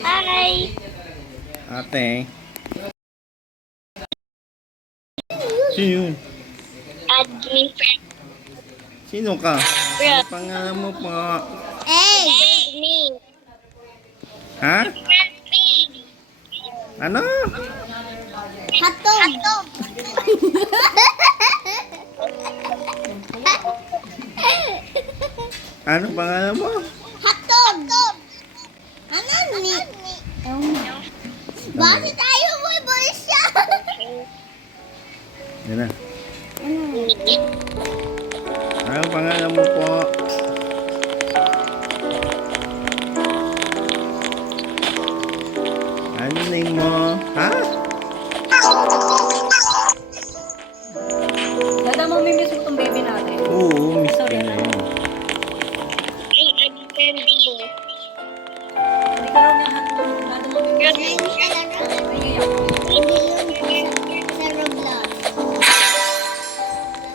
Hi! Ate. Sino yun? Add me friend. Sino ka? Bro. Ang pangalan mo pa. Friend me. Ha? Friend me. Ano? Hatog. Ano pangalan mo? Hatog. Ano ni? Bakit tayo mo siya? Yan na. Ano pangalan mo po? Ano name mo? Ha? Dada mo, mimiss mo tong baby natin. Oo, miss ko na yun. I add friend you. Hindi ka raw niya hatong. Dada mo, mimiss mo. Naiiyak ko. Sa Roblox.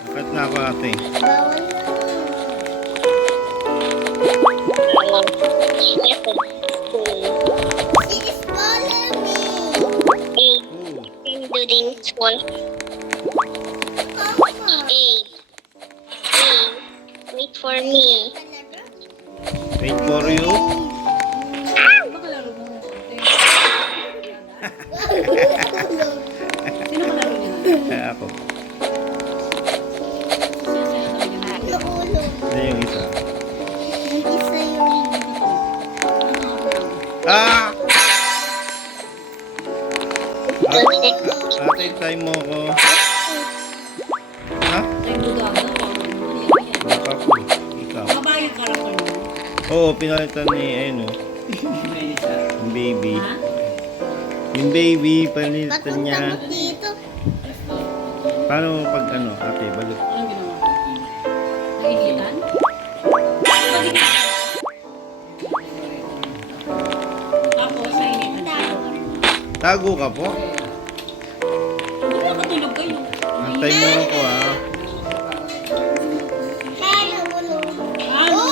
Akat na ako ate. Bawal na. She is following me. Hey, Oo. I'm doing small. Hey, wait for me. Wait for you. Makalaro mo. Sino kalaro niya? Ako. Sino sinasabi niya? Hindi yung isa. Isa yung Ah! Ate, time mo ko. Ha? Tayo budada. Baka po. Ikaw. Kabayo ka lang niya. Oo, pinalitan ni ano. Yung baby. Ha? Yung baby, pinalitan niya. dito. Paano pag ano, ate, balik? Anong ginawa? Nainitan? Tapos, nainitan. Tago ka po? Hindi na katulog kayo. Antay mo ako ha. Hello, ulo. Kaya mo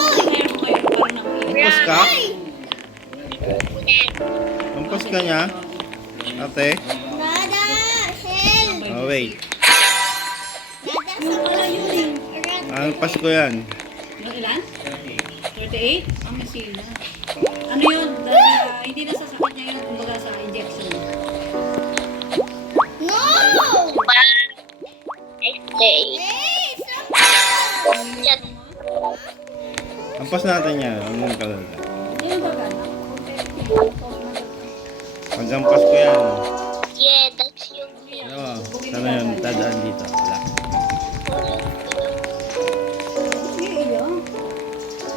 kayo para na Lampas ka? Lampas ka niya? Ate? Dada, Hel. Oh, wait. Dada, sa pala Lampas ko yan. Yung ilan? 38? Ang masina. Ano yun? Dahil, hindi na sasakit niya yun kumbaga sa injection. No! Hey, Lampas natin yan. Huwag mong kalala. Hindi na baga na. Pag lampas ko yan. Yeah, that's yung Ano? Sana yun, dadaan dito. Wala.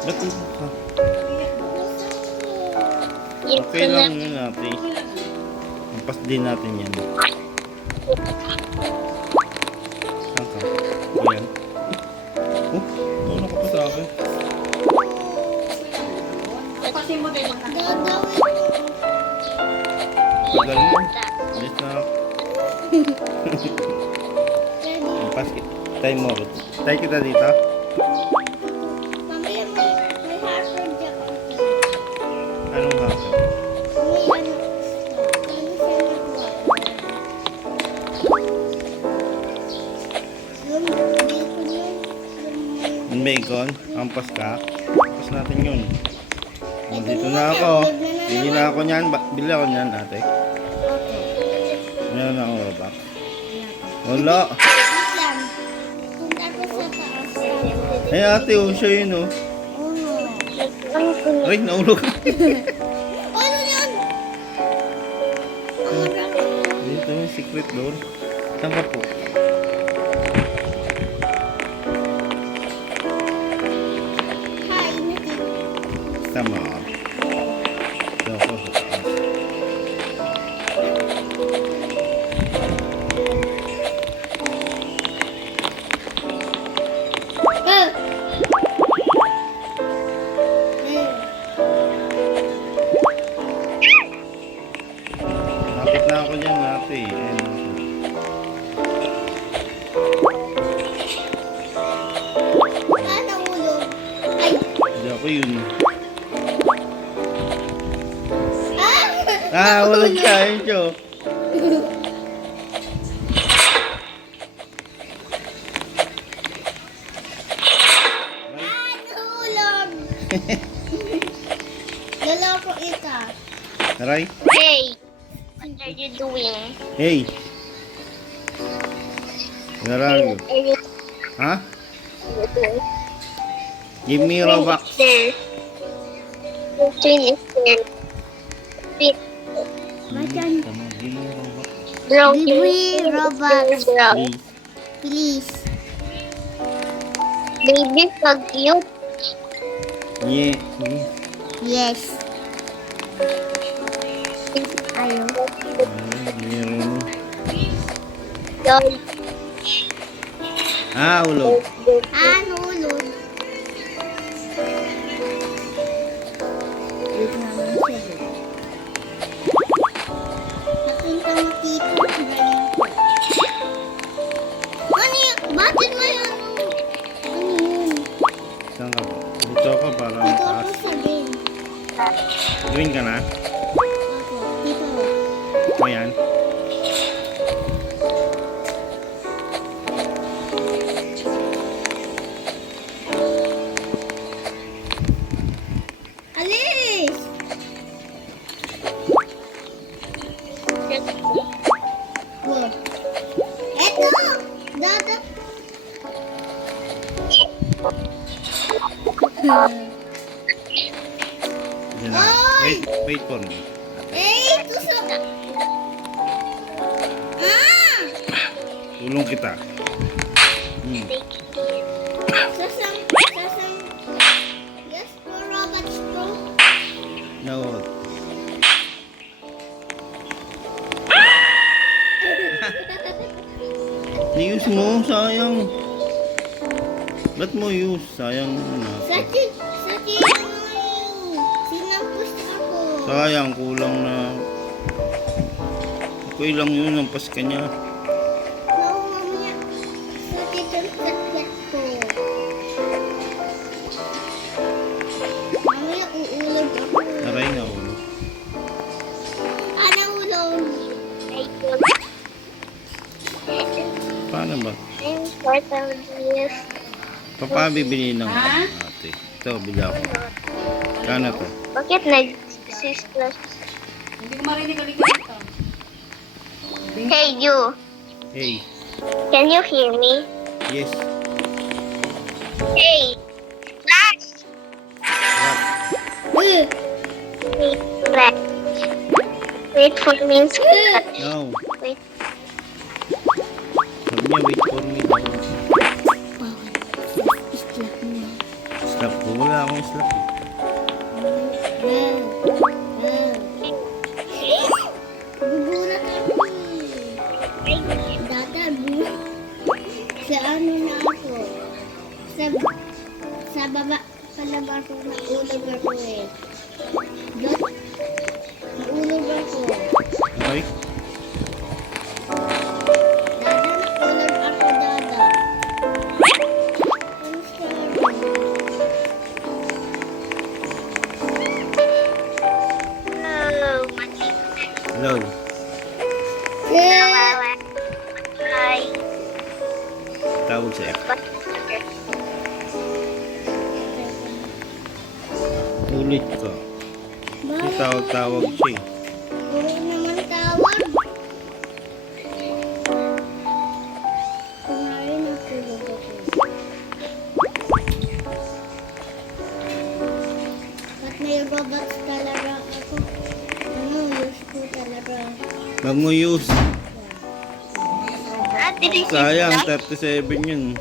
Ba't dito ka? Okay lang yun ate. Lampas din natin yan. Saan ka? Ayan. Oh, ano ka pa sa akin? Kasi mo din. Tagal mo. Alis na ako. Lampas kita. Time mo. Tayo kita dito. Mamaya may Harvard Jack. Anong hapon? May ano siya nagawa. Yung bacon yun. Yung bacon, ampas ka. Ampas natin yun. Oh, dito na ako. Bili na ako niyan. Bili ako niyan, ate. Meron na ako ba? Wala. Wait lang. Punta ko sa taas. Ay, ate, oh, siya yun, oh. Ano? Ay, naulog. Ano yun? Dito yung secret door. Saan ka po? Hi, Nati. Tama. Ito ako sa taas. Lapit na ako dyan, ate. Ayan. Ano ulo? Ay! Hindi ako yun. Ah! Walang kain siya. Nahulog. Laloko ita. Aray. Hey, what are you doing? Hey. Where are you? Are you Ha? Give me Robux. there? The train is there. Wait, Macan. Give me Robux. bro, Give me Robux. bro. Please. Baby, so cute. Yeah. Yes. Ayaw. Meron. Dog. Ulog. Nahulog. Wait na lang siya. Nakita mo tito. Ano yun? Bakit mo yun? Ano yun? Saan ka ba? Dito ka para Dito ako mataas. sa game. Green ka na? Ako. Dito. O yan. Alis! Wow. Eto! Dada! Diyan na. Wait for me. Tusok! Tulong kita. Sasang... Yes, for robots to. No. Use mo, sayang. Ba't mo use? Sayang na. Saki, sinampus ako. Sayang, kulang na. Okay lang yun, nampas ka niya. No, mamaya. Saki kang sakit ko. Mamaya uulog ako. Aray na ulo. Nahulog. Paano ba? I'm part of this. Papabibili ng Ha? ate. Ito, bili ako. Kano to? Bakit nag-sisters? Hindi ko marinig dito. Hey, you. Hey. Can you hear me? Yes. Hey. Flash. What? Wait, Flash. Wait for me. No. Wait. Sabi niya, wait for me daw. Islap mo. Slap ko. Wala akong slap. Gugulat ako. Dada, sa ano na ako? Sa baba palabas ko na ulog ako eh. Dot, naulog ako. Okay? Dada, naulog ako, dada. I'm sorry. Hello, Mati. Hello. Hi. Tawag sa'yo. Ulit ka. May tawag-tawag siya eh. Puro naman tawag. Kumain ang tulog ako. Ba't may robots talaga ako? Ano, use ko talaga. Wag mo use. Did you Sayang, 37 yun.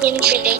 Bili.